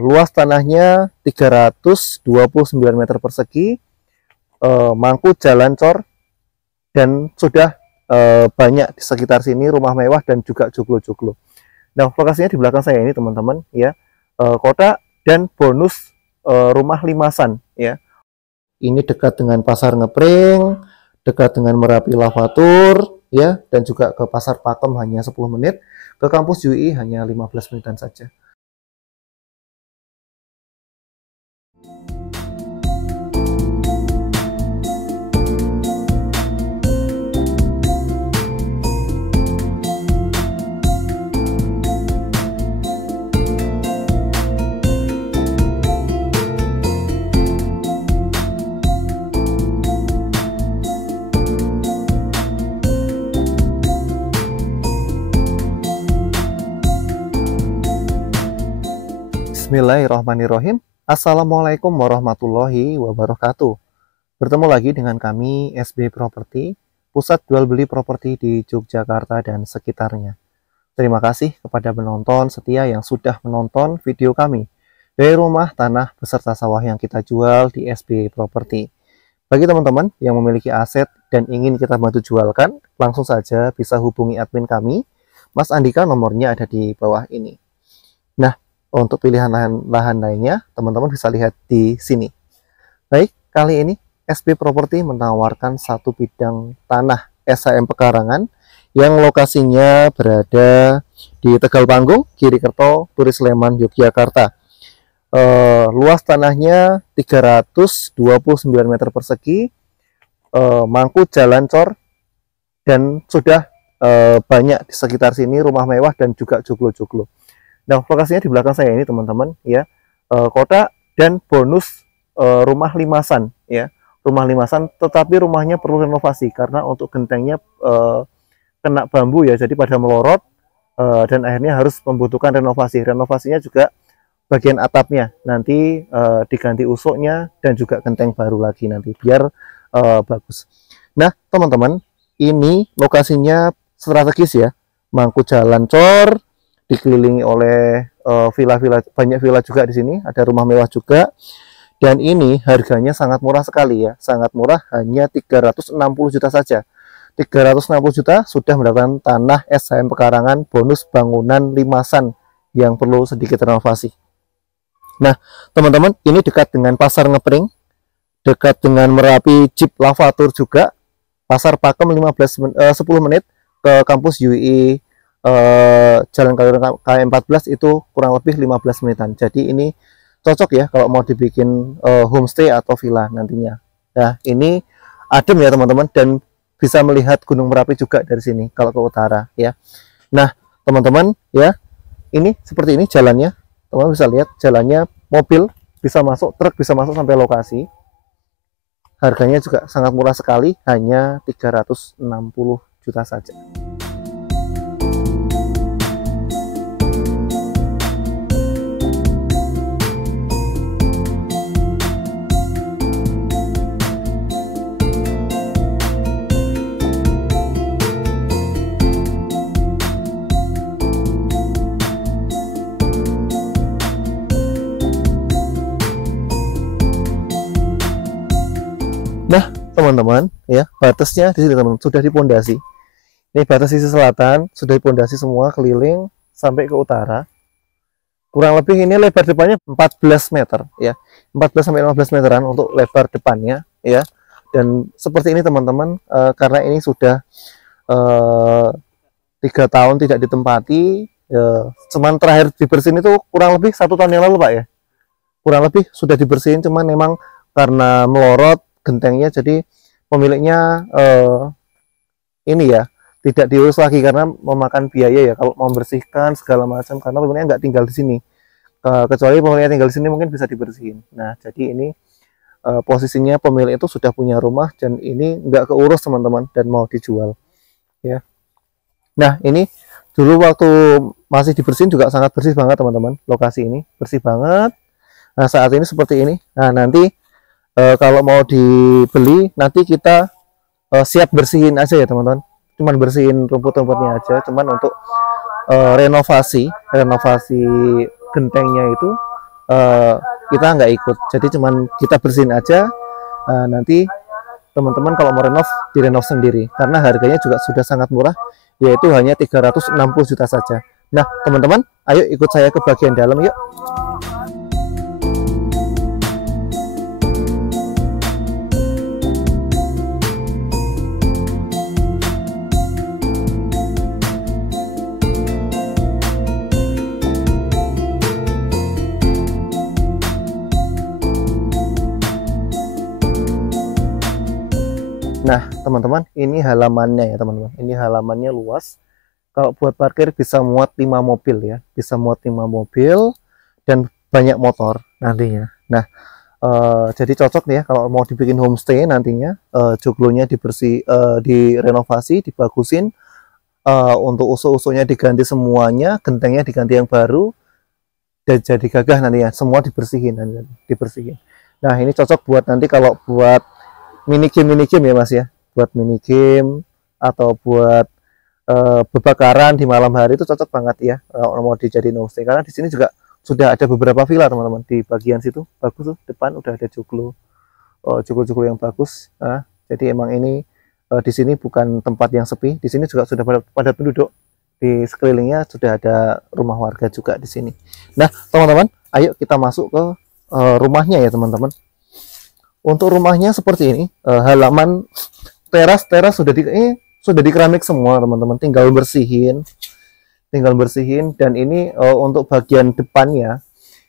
Luas tanahnya 329 meter persegi, mampu jalan cor, dan sudah banyak di sekitar sini rumah mewah dan juga joglo-joglo. Nah, lokasinya di belakang saya ini teman-teman ya, kota dan bonus rumah limasan ya. Ini dekat dengan Pasar Ngepring, dekat dengan Merapi Lavatur ya, dan juga ke Pasar Pakem hanya 10 menit, ke kampus UI hanya 15 menitan saja. Bismillahirrahmanirrahim. Assalamualaikum warahmatullahi wabarakatuh. Bertemu lagi dengan kami SB Property, pusat jual beli properti di Yogyakarta dan sekitarnya. Terima kasih kepada penonton setia yang sudah menonton video kami dari rumah, tanah, beserta sawah yang kita jual di SB Property. Bagi teman-teman yang memiliki aset dan ingin kita bantu jualkan, langsung saja bisa hubungi admin kami, Mas Andika, nomornya ada di bawah ini. Nah, untuk pilihan lahan lainnya, teman-teman bisa lihat di sini. Baik, kali ini SB Property menawarkan satu bidang tanah SHM Pekarangan yang lokasinya berada di Tegal Panggung, Kirikerto, Turi Sleman, Yogyakarta. Luas tanahnya 329 meter persegi, mampu jalan cor, dan sudah banyak di sekitar sini rumah mewah dan juga joglo-joglo. Nah, lokasinya di belakang saya ini teman-teman ya, kota dan bonus rumah limasan ya, rumah limasan, tetapi rumahnya perlu renovasi karena untuk gentengnya kena bambu ya, jadi pada melorot dan akhirnya harus membutuhkan renovasi. Renovasinya juga bagian atapnya nanti diganti usuknya dan juga genteng baru lagi nanti biar bagus. Nah, teman-teman, ini lokasinya strategis ya, mangku jalan cor, dikelilingi oleh villa-villa, banyak villa juga di sini, ada rumah mewah juga, dan ini harganya sangat murah sekali ya, sangat murah, hanya 360 juta saja. 360 juta sudah mendapatkan tanah SHM Pekarangan bonus bangunan limasan yang perlu sedikit renovasi. Nah, teman-teman, ini dekat dengan Pasar Ngepring, dekat dengan Merapi Jeep Lavatur juga, Pasar Pakem 10 menit, ke kampus UI Jalan KM14 itu kurang lebih 15 menitan. Jadi ini cocok ya kalau mau dibikin homestay atau villa nantinya. Nah, ini adem ya teman-teman, dan bisa melihat Gunung Merapi juga dari sini kalau ke utara ya. Nah, teman-teman ya, ini seperti ini jalannya. Teman-teman bisa lihat jalannya, mobil bisa masuk, truk bisa masuk sampai lokasi. Harganya juga sangat murah sekali, hanya 360 juta saja. Nah, teman-teman ya, batasnya di sini teman-teman sudah dipondasi. Ini batas sisi selatan sudah dipondasi semua keliling sampai ke utara. Kurang lebih ini lebar depannya 14 meter ya. 14 sampai 15 meteran untuk lebar depannya ya. Dan seperti ini teman-teman, karena ini sudah 3 tahun tidak ditempati, cuman terakhir dibersihin itu kurang lebih 1 tahun yang lalu Pak ya. Kurang lebih sudah dibersihin, cuman memang karena melorot gentengnya, jadi pemiliknya ini ya tidak diurus lagi karena memakan biaya ya kalau membersihkan segala macam, karena pemiliknya nggak tinggal di sini, kecuali pemiliknya tinggal di sini mungkin bisa dibersihin. Nah, jadi ini posisinya pemilik itu sudah punya rumah dan ini nggak keurus teman-teman dan mau dijual ya. Nah, ini dulu waktu masih dibersihin juga sangat bersih banget teman-teman, lokasi ini bersih banget. Nah, saat ini seperti ini. Nah, nanti kalau mau dibeli nanti kita siap bersihin aja ya teman-teman, cuman bersihin rumput-rumputnya aja, cuman untuk renovasi gentengnya itu kita nggak ikut, jadi cuman kita bersihin aja. Nanti teman-teman kalau mau renov, direnov sendiri karena harganya juga sudah sangat murah, yaitu hanya 360 juta saja. Nah teman-teman, ayo ikut saya ke bagian dalam yuk. Nah teman-teman, ini halamannya ya teman-teman, ini halamannya luas. Kalau buat parkir bisa muat 5 mobil ya, bisa muat 5 mobil dan banyak motor nantinya. Nah jadi cocok nih ya kalau mau dibikin homestay nantinya. Joglonya direnovasi, dibagusin, untuk usuk-usuknya diganti semuanya, gentengnya diganti yang baru, dan jadi gagah nantinya, semua dibersihin nanti, dibersihin. Nah ini cocok buat nanti kalau buat mini game ya mas ya, buat mini game atau buat bebakaran di malam hari itu cocok banget ya kalau mau dijadiin homestay. Karena di sini juga sudah ada beberapa villa teman-teman, di bagian situ bagus tuh, depan udah ada joglo yang bagus. Jadi emang ini di sini bukan tempat yang sepi, di sini juga sudah pada penduduk, di sekelilingnya sudah ada rumah warga juga di sini. Nah teman-teman, ayo kita masuk ke rumahnya ya teman-teman. Untuk rumahnya seperti ini, halaman teras sudah di keramik semua teman-teman, tinggal bersihin, dan ini untuk bagian depannya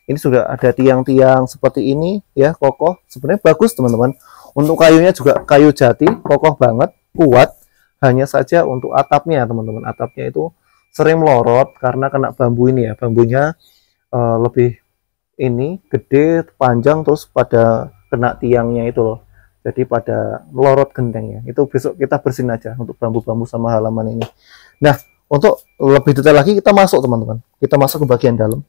ini sudah ada tiang-tiang seperti ini ya, kokoh, sebenarnya bagus teman-teman. Untuk kayunya juga kayu jati, kokoh banget, kuat. Hanya saja untuk atapnya teman-teman, atapnya itu sering melorot karena kena bambu ini ya, bambunya lebih ini gede, panjang, terus pada kena tiangnya itu loh, jadi pada melorot gentengnya. Itu besok kita bersihin aja untuk bambu-bambu sama halaman ini. Nah untuk lebih detail lagi kita masuk teman-teman, kita masuk ke bagian dalam.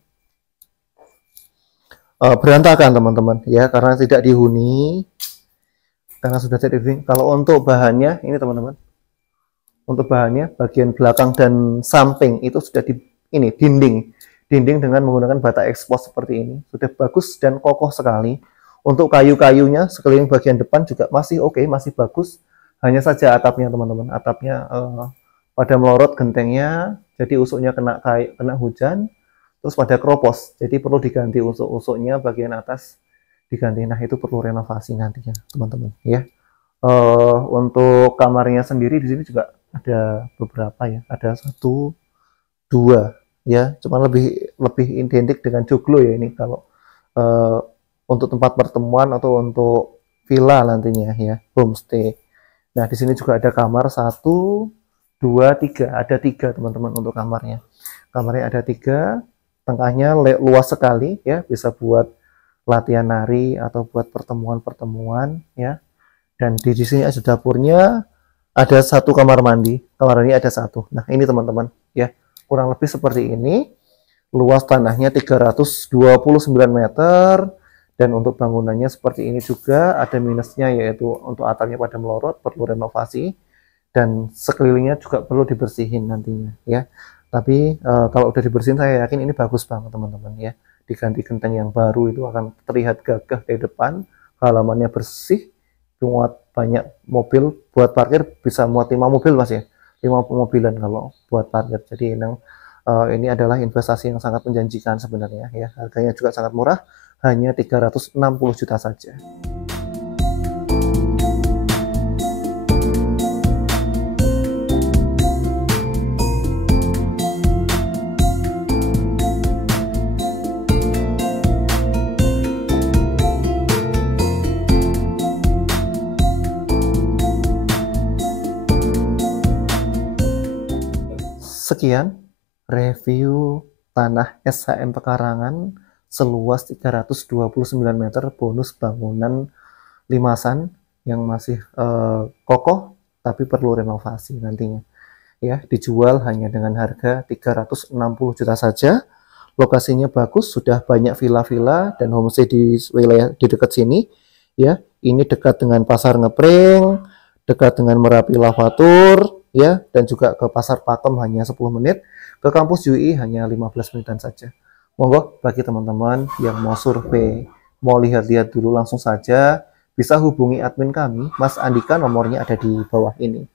Berantakan teman-teman ya, karena tidak dihuni, karena sudah tidak dihuni. Kalau untuk bahannya ini teman-teman, untuk bahannya bagian belakang dan samping itu sudah ini dinding dengan menggunakan bata ekspos seperti ini, sudah bagus dan kokoh sekali. Untuk kayu-kayunya sekeliling bagian depan juga masih oke, masih bagus. Hanya saja atapnya teman-teman, atapnya pada melorot gentengnya, jadi usuknya kena hujan, terus pada keropos, jadi perlu diganti usuk-usuknya bagian atas diganti. Nah itu perlu renovasi nantinya teman-teman ya. Untuk kamarnya sendiri di sini juga ada beberapa ya, ada 1, 2 ya, cuman lebih identik dengan joglo ya ini kalau untuk tempat pertemuan atau untuk villa nantinya ya, homestay. Nah di sini juga ada kamar 1, 2, 3, ada 3 teman-teman untuk kamarnya. Kamarnya ada 3, tengahnya luas sekali ya, bisa buat latihan nari atau buat pertemuan-pertemuan ya. Dan di sini ada dapurnya, ada 1 kamar mandi, kamar ini ada 1. Nah ini teman-teman ya, kurang lebih seperti ini. Luas tanahnya 329 meter. Dan untuk bangunannya seperti ini juga, ada minusnya yaitu untuk atapnya pada melorot, perlu renovasi, dan sekelilingnya juga perlu dibersihin nantinya ya. Tapi kalau udah dibersihin saya yakin ini bagus banget teman-teman ya. Diganti genteng yang baru itu akan terlihat gagah dari depan, halamannya bersih, muat banyak mobil, buat parkir bisa muat 5 mobil mas ya, 5 mobilan kalau buat parkir. Jadi ini adalah investasi yang sangat menjanjikan sebenarnya ya. Harganya juga sangat murah, hanya 360 juta saja. Sekian review tanah SHM Pekarangan seluas 329 meter, bonus bangunan limasan yang masih kokoh tapi perlu renovasi nantinya ya. Dijual hanya dengan harga 360 juta saja. Lokasinya bagus, sudah banyak villa-villa dan homestay di wilayah di dekat sini ya. Ini dekat dengan Pasar Ngepring, dekat dengan Merapi Lavatur ya, dan juga ke Pasar Pakem hanya 10 menit, ke kampus UI hanya 15 menitan saja. Monggo bagi teman-teman yang mau survei, mau lihat-lihat dulu langsung saja, bisa hubungi admin kami, Mas Andika, nomornya ada di bawah ini.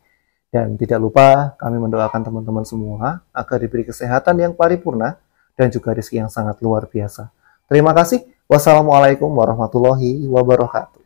Dan tidak lupa kami mendoakan teman-teman semua agar diberi kesehatan yang paripurna dan juga rezeki yang sangat luar biasa. Terima kasih. Wassalamualaikum warahmatullahi wabarakatuh.